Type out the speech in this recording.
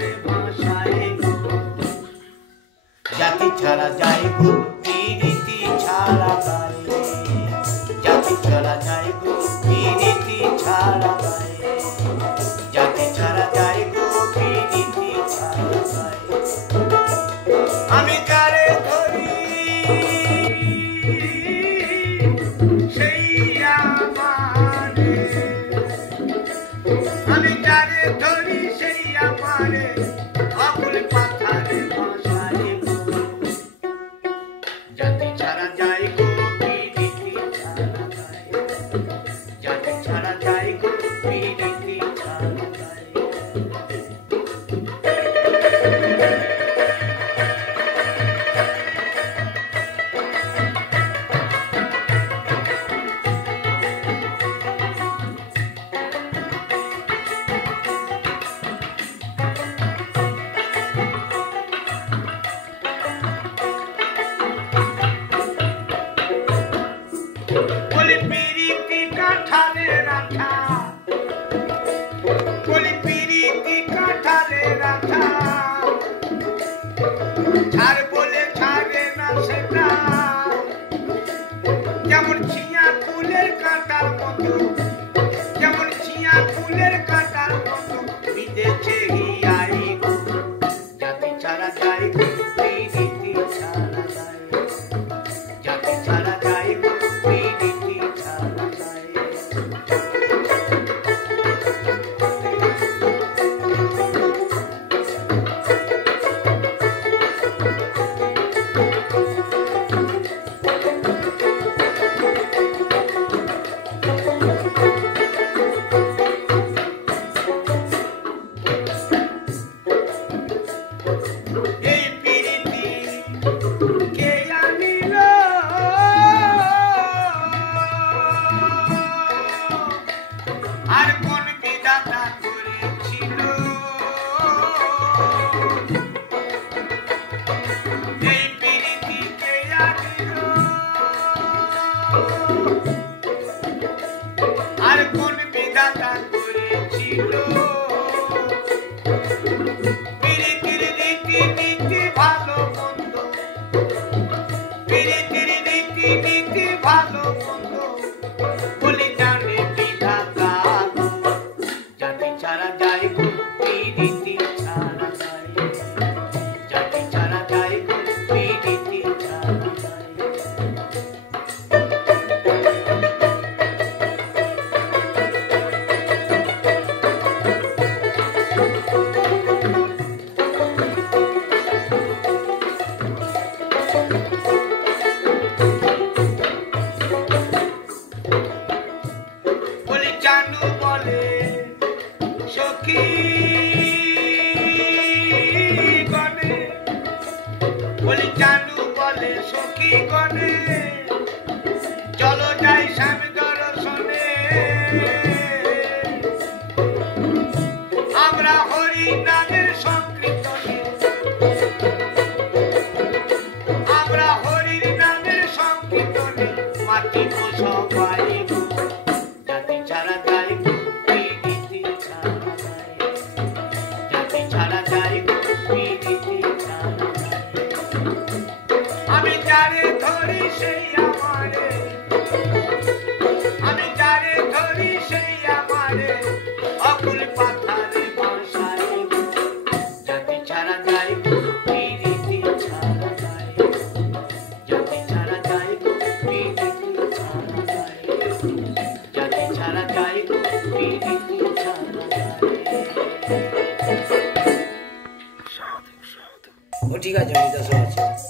রে ভাষায় গো জাতি ছাড়া যায় গো রীতি ছাড়া গায়ে জাতি ছাড়া যায় গো রীতি ছাড়া গায়ে জাতি ছাড়া যায় গো রীতি ছাড়া গায়ে আমি কারে ধরি সেই আমারে আমি কারে ধরি সেই আমারে আকুল পাথারে ভাষায় গো জাতি ছাড়া যায় গো রীতি ছাড়া গায়ে জাতি ছাড়া যায় গো রীতি ছাড়া গায়ে বলি পিরিতি কাঠালে রাখা বলি পিরিতি কাঠালে রাখা ছাড় বলে ছাড়ে না সেটা যেমন ছিয়া ফুলের কাঁটার মতো যেমন ছিয়া ফুলের কাঁটার মতো বিদেশে হিয়াই গো জাতি ছাড়া যায় গো রীতি ছাড়া যায় জাতি ছাড়া যায় গো রীতি ছাড়া যায় এই পিরিতি কে আনিল আর কোন বিধাতা করেছিল এই পিরিতি কে আনিল আর কোন বিধাতা করেছিল পিরিতির রীতি নীতি ভালো মন্দ পিরিতির রীতি নীতি ভালো মন্দ বলি জানে বিধাতা গো জাতি ছাড়া যায় গো রীতি ছাড়া যায় জাতি ছাড়া যায় গো রীতি ছাড়া যায় বলি জানু বলে সখী গণে বলি জানু বলে সখী গণে চলো যাই স্বামী দর্শনে আমরা হরি নামের সংকীর্তনে আমরা হরির নামের সংকীর্তনে মাতিব সবাই গো জাতি ছাড়া যায় গো রীতি ছাড়া যায় জাতি ছাড়া যায় গো রীতি ছাড়া যায় আমি যারে ধরি সেই আমারে আমি যারে ধরি সেই আমারে অকুল পাথারে ভাষায় গো জাতি ছাড়া যায় গো রীতি ছাড়া যায় জাতি ছাড়া যায় গো রীতি ছাড়া যায় জাতি ছাড়া যায় গো রীতি ছাড়া যায় ও ঠিক আছে, আমি 10 আছে।